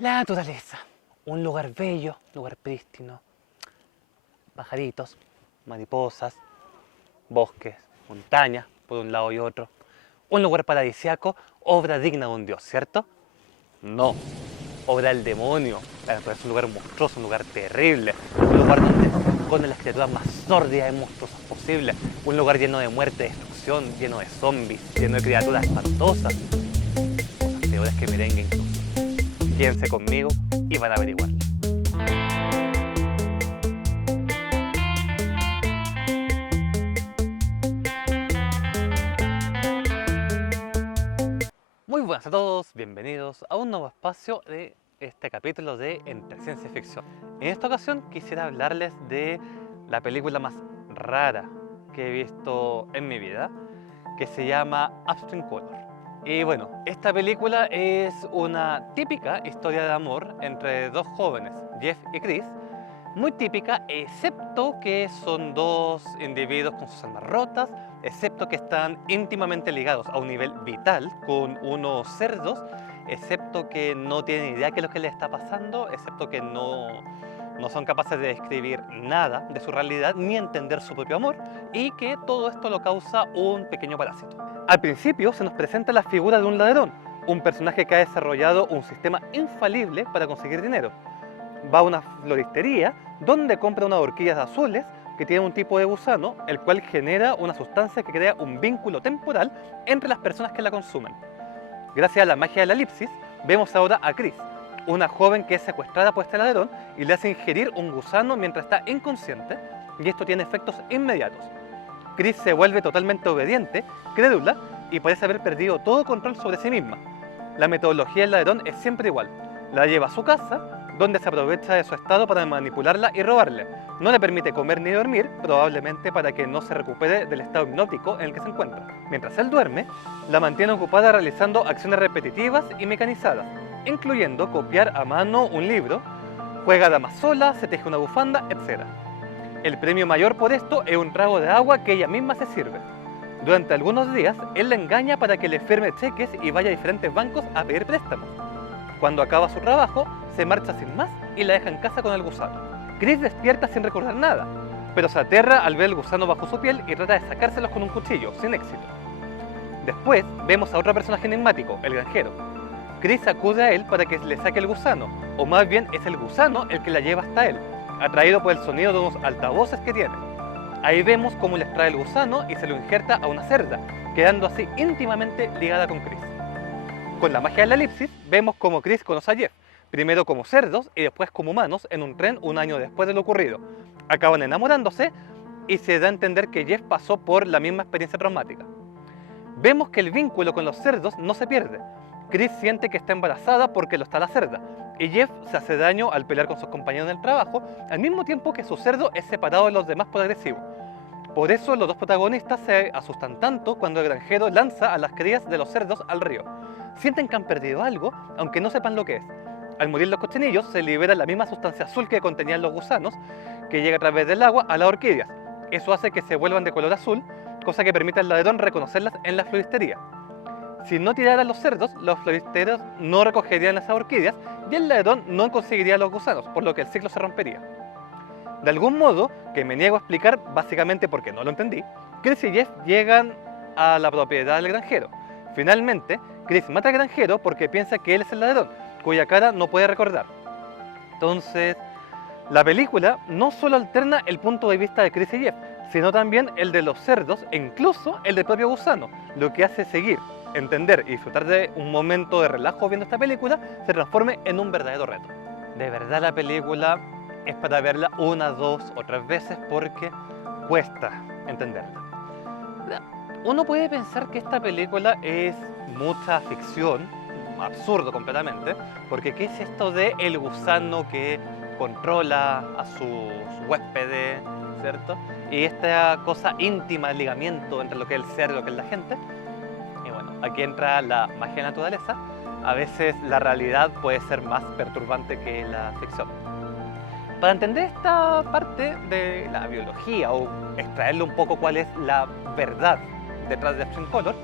La naturaleza, un lugar bello, lugar prístino, pajaritos, mariposas, bosques, montañas por un lado y otro. Un lugar paradisiaco, obra digna de un dios, ¿cierto? No, obra del demonio. La naturaleza es un lugar monstruoso, un lugar terrible, un lugar donde se esconden las criaturas más sórdidas y monstruosas posibles, un lugar lleno de muerte, destrucción, lleno de zombies, lleno de criaturas espantosas, cosas peores que merengue incluso. Quédense conmigo y van a averiguarlo. Muy buenas a todos, bienvenidos a un nuevo espacio de este capítulo de Entre Ciencia y Ficción. En esta ocasión quisiera hablarles de la película más rara que he visto en mi vida, que se llama Upstream Color. Y bueno, esta película es una típica historia de amor entre dos jóvenes, Jeff y Chris, muy típica, excepto que son dos individuos con sus almas rotas, excepto que están íntimamente ligados a un nivel vital con unos cerdos, excepto que no tienen idea de qué es lo que les está pasando, excepto que no son capaces de describir nada de su realidad ni entender su propio amor, y que todo esto lo causa un pequeño parásito. Al principio se nos presenta la figura de un ladrón, un personaje que ha desarrollado un sistema infalible para conseguir dinero. Va a una floristería donde compra unas orquídeas azules que tienen un tipo de gusano, el cual genera una sustancia que crea un vínculo temporal entre las personas que la consumen. Gracias a la magia de la elipsis, vemos ahora a Chris, una joven que es secuestrada por este ladrón y le hace ingerir un gusano mientras está inconsciente, y esto tiene efectos inmediatos. Chris se vuelve totalmente obediente, crédula y parece haber perdido todo control sobre sí misma. La metodología del ladrón es siempre igual. La lleva a su casa, donde se aprovecha de su estado para manipularla y robarle. No le permite comer ni dormir, probablemente para que no se recupere del estado hipnótico en el que se encuentra. Mientras él duerme, la mantiene ocupada realizando acciones repetitivas y mecanizadas, incluyendo copiar a mano un libro, juega damas sola, se teje una bufanda, etc. El premio mayor por esto es un trago de agua que ella misma se sirve. Durante algunos días, él la engaña para que le firme cheques y vaya a diferentes bancos a pedir préstamos. Cuando acaba su trabajo, se marcha sin más y la deja en casa con el gusano. Chris despierta sin recordar nada, pero se aterra al ver el gusano bajo su piel y trata de sacárselos con un cuchillo, sin éxito. Después, vemos a otro personaje enigmático, el granjero. Chris acude a él para que le saque el gusano, o más bien es el gusano el que la lleva hasta él, atraído por el sonido de unos altavoces que tiene. Ahí vemos cómo le extrae el gusano y se lo injerta a una cerda, quedando así íntimamente ligada con Chris. Con la magia de la elipsis, vemos cómo Chris conoce a Jeff, primero como cerdos y después como humanos en un tren un año después de lo ocurrido. Acaban enamorándose y se da a entender que Jeff pasó por la misma experiencia traumática. Vemos que el vínculo con los cerdos no se pierde. Chris siente que está embarazada porque lo está la cerda, y Jeff se hace daño al pelear con sus compañeros en el trabajo, al mismo tiempo que su cerdo es separado de los demás por agresivo. Por eso los dos protagonistas se asustan tanto cuando el granjero lanza a las crías de los cerdos al río. Sienten que han perdido algo, aunque no sepan lo que es. Al morir los cochinillos, se libera la misma sustancia azul que contenían los gusanos, que llega a través del agua a las orquídeas. Eso hace que se vuelvan de color azul, cosa que permite al ladrón reconocerlas en la floristería. Si no tiraran los cerdos, los floristeros no recogerían esas orquídeas y el ladrón no conseguiría los gusanos, por lo que el ciclo se rompería. De algún modo, que me niego a explicar básicamente porque no lo entendí, Chris y Jeff llegan a la propiedad del granjero. Finalmente, Chris mata al granjero porque piensa que él es el ladrón, cuya cara no puede recordar. Entonces, la película no solo alterna el punto de vista de Chris y Jeff, sino también el de los cerdos e incluso el del propio gusano, lo que hace seguir, entender y disfrutar de un momento de relajo viendo esta película se transforme en un verdadero reto. De verdad la película es para verla una, dos o tres veces porque cuesta entenderla. Uno puede pensar que esta película es mucha ficción, absurdo completamente, porque ¿qué es esto de el gusano que controla a sus huéspedes, ¿cierto? Y esta cosa íntima, el ligamiento entre lo que es el ser y lo que es la gente. Y bueno, aquí entra la magia de la naturaleza. A veces la realidad puede ser más perturbante que la ficción. Para entender esta parte de la biología o extraerle un poco cuál es la verdad detrás de Upstream Color,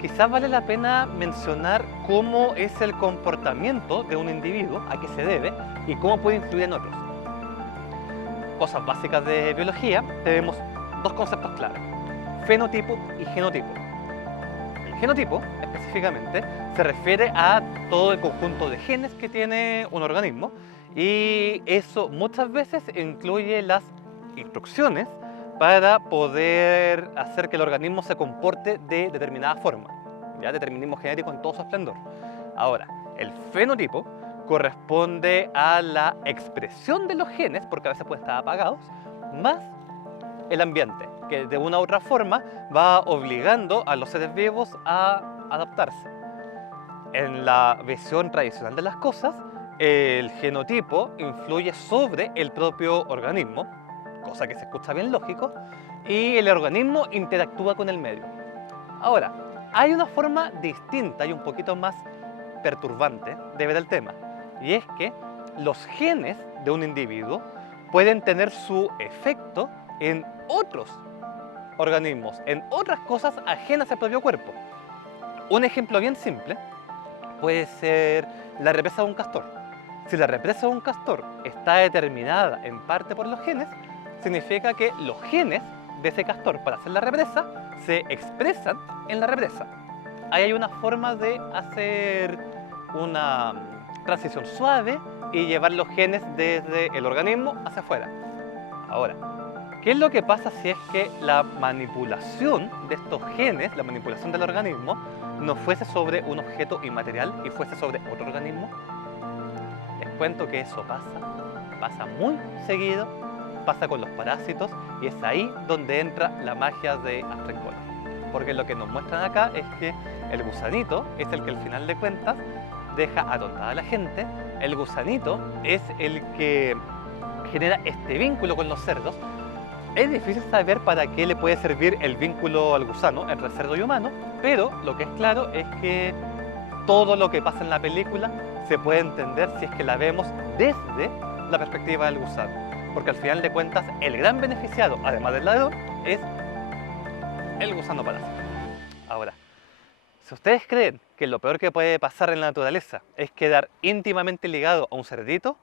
quizás vale la pena mencionar cómo es el comportamiento de un individuo, a qué se debe y cómo puede influir en otros. Cosas básicas de biología, tenemos dos conceptos claros: fenotipo y genotipo. El genotipo, específicamente, se refiere a todo el conjunto de genes que tiene un organismo, y eso muchas veces incluye las instrucciones para poder hacer que el organismo se comporte de determinada forma, ya determinismo genético en todo su esplendor. Ahora, el fenotipo corresponde a la expresión de los genes, porque a veces pueden estar apagados, más el ambiente, que de una u otra forma va obligando a los seres vivos a adaptarse. En la visión tradicional de las cosas, el genotipo influye sobre el propio organismo, cosa que se escucha bien lógico, y el organismo interactúa con el medio. Ahora, hay una forma distinta y un poquito más perturbante de ver el tema, y es que los genes de un individuo pueden tener su efecto en otros organismos, en otras cosas ajenas al propio cuerpo. Un ejemplo bien simple puede ser la represa de un castor. Si la represa de un castor está determinada en parte por los genes, significa que los genes de ese castor para hacer la represa se expresan en la represa. Ahí hay una forma de hacer una transición suave y llevar los genes desde el organismo hacia afuera. Ahora, ¿qué es lo que pasa si es que la manipulación de estos genes, la manipulación del organismo, no fuese sobre un objeto inmaterial y fuese sobre otro organismo? Les cuento que eso pasa muy seguido, pasa con los parásitos, y es ahí donde entra la magia de Abstract Color. Porque lo que nos muestran acá es que el gusanito es el que al final de cuentas deja atontada a la gente. El gusanito es el que genera este vínculo con los cerdos. Es difícil saber para qué le puede servir el vínculo al gusano entre cerdo y humano, pero lo que es claro es que todo lo que pasa en la película se puede entender si es que la vemos desde la perspectiva del gusano, porque al final de cuentas el gran beneficiado, además del ladrón, es el gusano parásito. Ahora, si ustedes creen que lo peor que puede pasar en la naturaleza es quedar íntimamente ligado a un cerdito,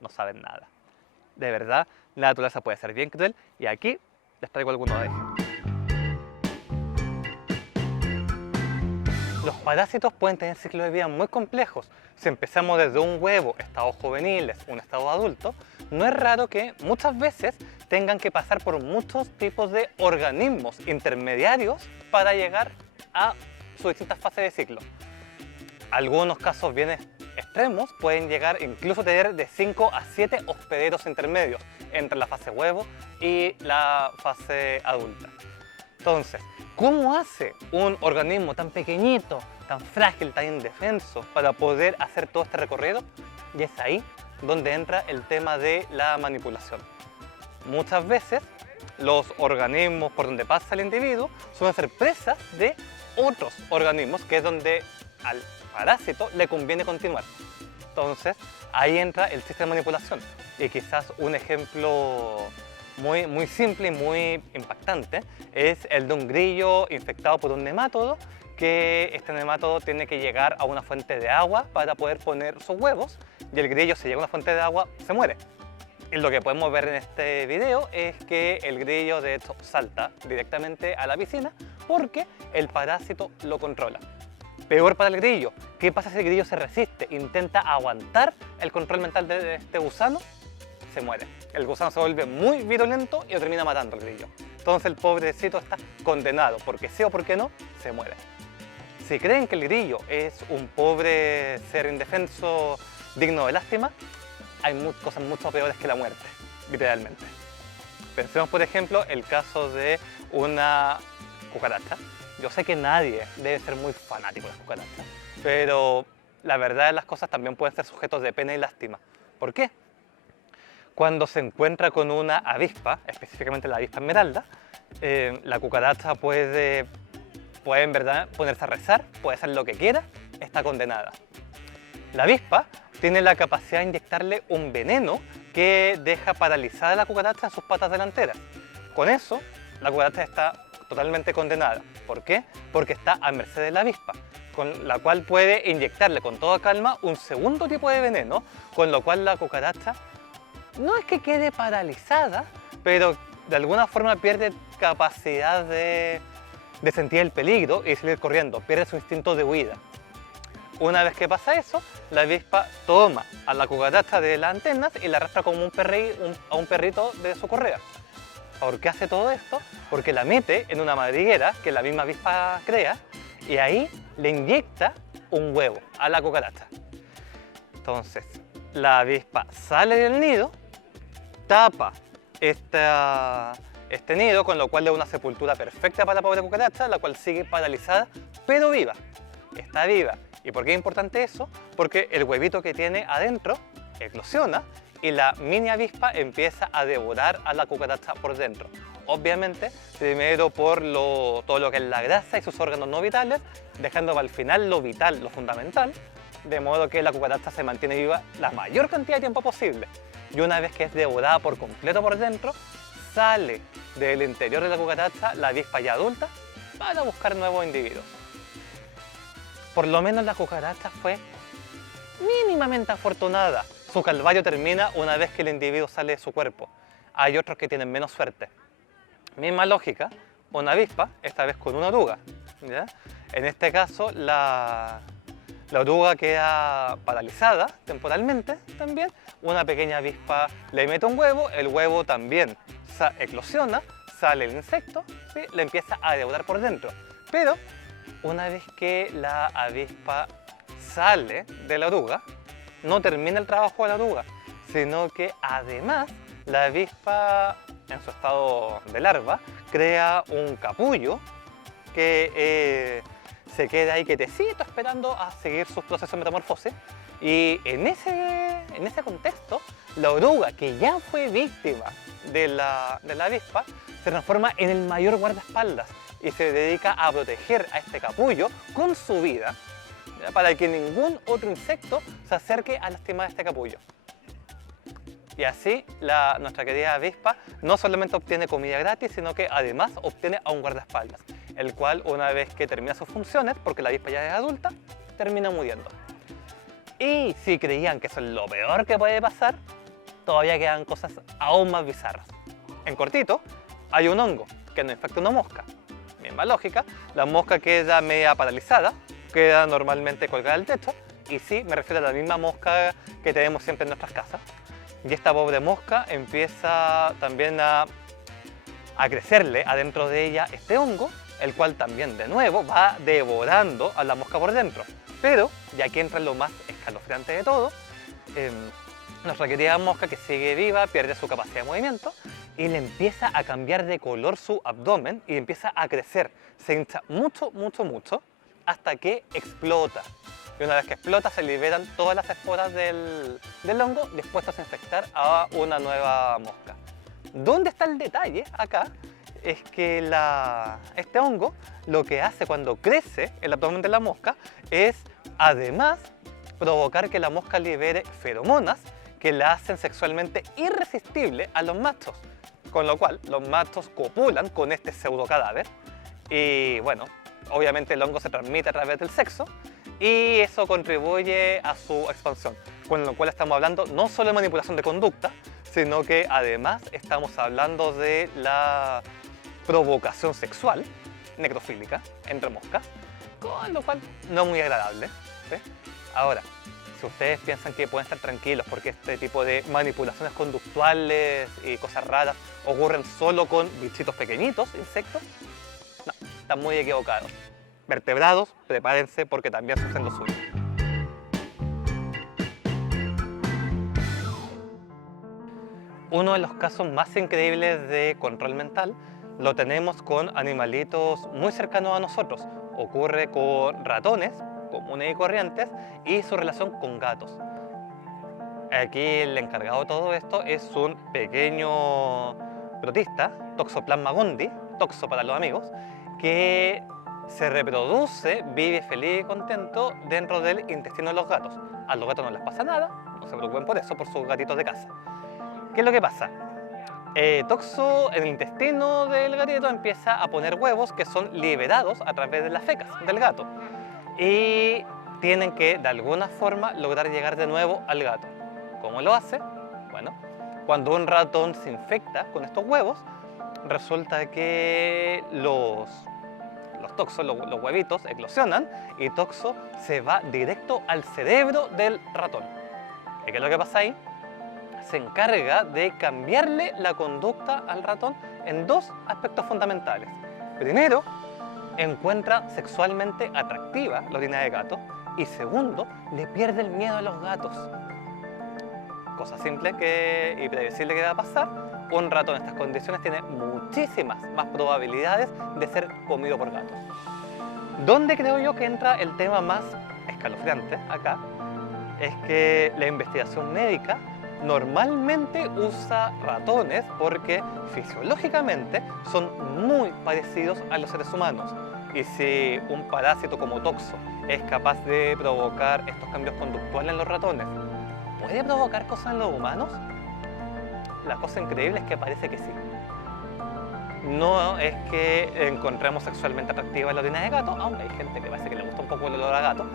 no saben nada. De verdad, la naturaleza puede ser bien cruel, y aquí les traigo algunos de ellos. Los parásitos pueden tener ciclos de vida muy complejos. Si empezamos desde un huevo, estados juveniles, un estado adulto, no es raro que muchas veces tengan que pasar por muchos tipos de organismos intermediarios para llegar a sus distintas fases de ciclo. Algunos casos bien extremos pueden llegar incluso a tener de 5 a 7 hospederos intermedios entre la fase huevo y la fase adulta. Entonces, ¿cómo hace un organismo tan pequeñito, tan frágil, tan indefenso para poder hacer todo este recorrido? Y es ahí donde entra el tema de la manipulación. Muchas veces los organismos por donde pasa el individuo suelen ser presas de otros organismos, que es donde al parásito le conviene continuar. Entonces, ahí entra el sistema de manipulación. Y quizás un ejemplo muy simple y muy impactante es el de un grillo infectado por un nemátodo, que este nemátodo tiene que llegar a una fuente de agua para poder poner sus huevos, y el grillo, si llega a una fuente de agua, se muere. Y lo que podemos ver en este video es que el grillo de hecho salta directamente a la piscina porque el parásito lo controla. Peor para el grillo, ¿qué pasa si el grillo se resiste, intenta aguantar el control mental de este gusano? Se muere. El gusano se vuelve muy virulento y lo termina matando al grillo. Entonces el pobrecito está condenado, porque sí o porque no, se muere. Si creen que el grillo es un pobre ser indefenso digno de lástima, hay cosas mucho peores que la muerte, literalmente. Pensemos, por ejemplo, el caso de una cucaracha. Yo sé que nadie debe ser muy fanático de las cucarachas, pero la verdad de las cosas también pueden ser sujetos de pena y lástima. ¿Por qué? Cuando se encuentra con una avispa, específicamente la avispa esmeralda, la cucaracha puede en verdad ponerse a rezar, puede hacer lo que quiera, está condenada. La avispa tiene la capacidad de inyectarle un veneno que deja paralizada a la cucaracha en sus patas delanteras. Con eso, la cucaracha está totalmente condenada. ¿Por qué? Porque está a merced de la avispa, con la cual puede inyectarle con toda calma un segundo tipo de veneno, con lo cual la cucaracha no es que quede paralizada, pero de alguna forma pierde capacidad de sentir el peligro y salir corriendo, pierde su instinto de huida. Una vez que pasa eso, la avispa toma a la cucaracha de las antenas y la arrastra como a un perrito de su correa. ¿Por qué hace todo esto? Porque la mete en una madriguera que la misma avispa crea y ahí le inyecta un huevo a la cucaracha. Entonces, la avispa sale del nido, tapa este nido, con lo cual le da una sepultura perfecta para la pobre cucaracha, la cual sigue paralizada, pero viva. Está viva. ¿Y por qué es importante eso? Porque el huevito que tiene adentro eclosiona y la mini avispa empieza a devorar a la cucaracha por dentro. Obviamente, primero por todo lo que es la grasa y sus órganos no vitales, dejando para el final lo vital, lo fundamental, de modo que la cucaracha se mantiene viva la mayor cantidad de tiempo posible. Y una vez que es devorada por completo por dentro, sale del interior de la cucaracha la avispa ya adulta para buscar nuevos individuos. Por lo menos la cucaracha fue mínimamente afortunada. Su calvario termina una vez que el individuo sale de su cuerpo. Hay otros que tienen menos suerte. Misma lógica, una avispa, esta vez con una oruga, ¿ya? En este caso, la oruga queda paralizada temporalmente también. Una pequeña avispa le mete un huevo, el huevo también eclosiona, sale el insecto, ¿sí? Le empieza a devorar por dentro. Pero una vez que la avispa sale de la oruga, no termina el trabajo de la oruga, sino que además la avispa en su estado de larva crea un capullo que se queda ahí quietecito esperando a seguir sus procesos de metamorfosis. Y en ese contexto, la oruga, que ya fue víctima de la avispa, se transforma en el mayor guardaespaldas y se dedica a proteger a este capullo con su vida, ¿ya? Para que ningún otro insecto se acerque a lastimar a este capullo. Y así nuestra querida avispa no solamente obtiene comida gratis, sino que además obtiene a un guardaespaldas, el cual una vez que termina sus funciones, porque la avispa ya es adulta, termina muriendo. Y si creían que eso es lo peor que puede pasar, todavía quedan cosas aún más bizarras. En cortito, hay un hongo que no infecta una mosca. Misma lógica, la mosca queda media paralizada, queda normalmente colgada al techo, y sí, me refiero a la misma mosca que tenemos siempre en nuestras casas. Y esta pobre mosca empieza también a crecerle adentro de ella este hongo, el cual también de nuevo va devorando a la mosca por dentro. Pero, y aquí entra lo más escalofriante de todo, nuestra querida mosca, que sigue viva, pierde su capacidad de movimiento y le empieza a cambiar de color su abdomen y empieza a crecer. Se hincha mucho, mucho, mucho, hasta que explota. Y una vez que explota, se liberan todas las esporas del hongo dispuestas a infectar a una nueva mosca. ¿Dónde está el detalle acá? Es que este hongo lo que hace cuando crece el abdomen de la mosca es además provocar que la mosca libere feromonas que la hacen sexualmente irresistible a los machos, con lo cual los machos copulan con este pseudo cadáver y bueno, obviamente el hongo se transmite a través del sexo y eso contribuye a su expansión, con lo cual estamos hablando no solo de manipulación de conducta, sino que además estamos hablando de la provocación sexual necrofílica entre moscas, con lo cual no muy agradable, ¿sí? Ahora, si ustedes piensan que pueden estar tranquilos porque este tipo de manipulaciones conductuales y cosas raras ocurren solo con bichitos pequeñitos, insectos, no, están muy equivocados. Vertebrados, prepárense porque también sufren lo suyo. Uno de los casos más increíbles de control mental lo tenemos con animalitos muy cercanos a nosotros. Ocurre con ratones comunes y corrientes y su relación con gatos. Aquí el encargado de todo esto es un pequeño protista, Toxoplasma gondii, toxo para los amigos, que se reproduce, vive feliz y contento dentro del intestino de los gatos. A los gatos no les pasa nada, no se preocupen por eso, por sus gatitos de casa. ¿Qué es lo que pasa? Toxo en el intestino del gatito empieza a poner huevos que son liberados a través de las fecas del gato. Y tienen que, de alguna forma, lograr llegar de nuevo al gato. ¿Cómo lo hace? Bueno, cuando un ratón se infecta con estos huevos, resulta que los toxos, los huevitos, eclosionan y Toxo se va directo al cerebro del ratón. ¿Y qué es lo que pasa ahí? Se encarga de cambiarle la conducta al ratón en dos aspectos fundamentales. Primero, encuentra sexualmente atractiva la orina de gato y segundo, le pierde el miedo a los gatos. Cosa simple y previsible que va a pasar, un ratón en estas condiciones tiene muchísimas más probabilidades de ser comido por gatos. ¿Dónde creo yo que entra el tema más escalofriante acá? Es que la investigación médica normalmente usa ratones porque fisiológicamente son muy parecidos a los seres humanos. Y si un parásito como Toxo es capaz de provocar estos cambios conductuales en los ratones, ¿puede provocar cosas en los humanos? La cosa increíble es que parece que sí. No es que encontremos sexualmente atractiva la orina de gato, aunque hay gente que parece que le gusta un poco el olor a gato,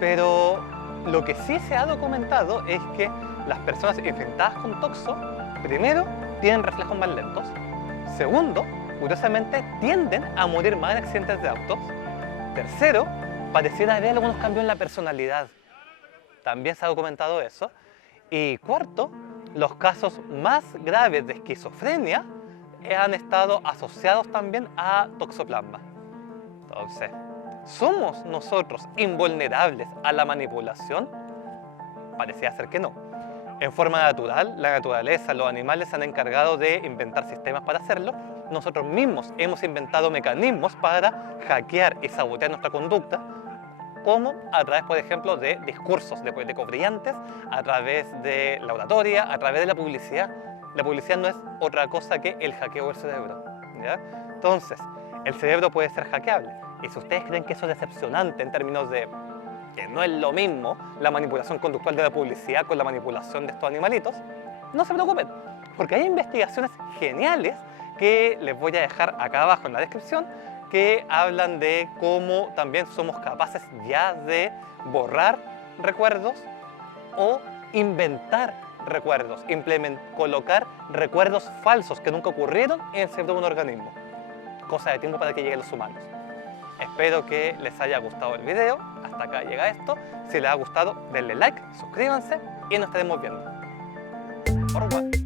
pero lo que sí se ha documentado es que las personas infectadas con Toxo, primero, tienen reflejos más lentos, segundo, curiosamente, tienden a morir más en accidentes de autos, tercero, pareciera haber algunos cambios en la personalidad, también se ha documentado eso, y cuarto, los casos más graves de esquizofrenia han estado asociados también a toxoplasma. Entonces, ¿somos nosotros invulnerables a la manipulación? Parecía ser que no. En forma natural, la naturaleza, los animales se han encargado de inventar sistemas para hacerlo. Nosotros mismos hemos inventado mecanismos para hackear y sabotear nuestra conducta, como a través, por ejemplo, de discursos de políticos brillantes, a través de la oratoria, a través de la publicidad. La publicidad no es otra cosa que el hackeo del cerebro, ¿ya? Entonces, el cerebro puede ser hackeable. Y si ustedes creen que eso es decepcionante en términos de que no es lo mismo la manipulación conductual de la publicidad con la manipulación de estos animalitos, no se preocupen, porque hay investigaciones geniales que les voy a dejar acá abajo en la descripción que hablan de cómo también somos capaces ya de borrar recuerdos o inventar recuerdos, colocar recuerdos falsos que nunca ocurrieron en el cerebro de un organismo. Cosa de tiempo para que lleguen los humanos. Espero que les haya gustado el video. Hasta acá llega esto. Si les ha gustado, denle like, suscríbanse y nos estaremos viendo. Au revoir.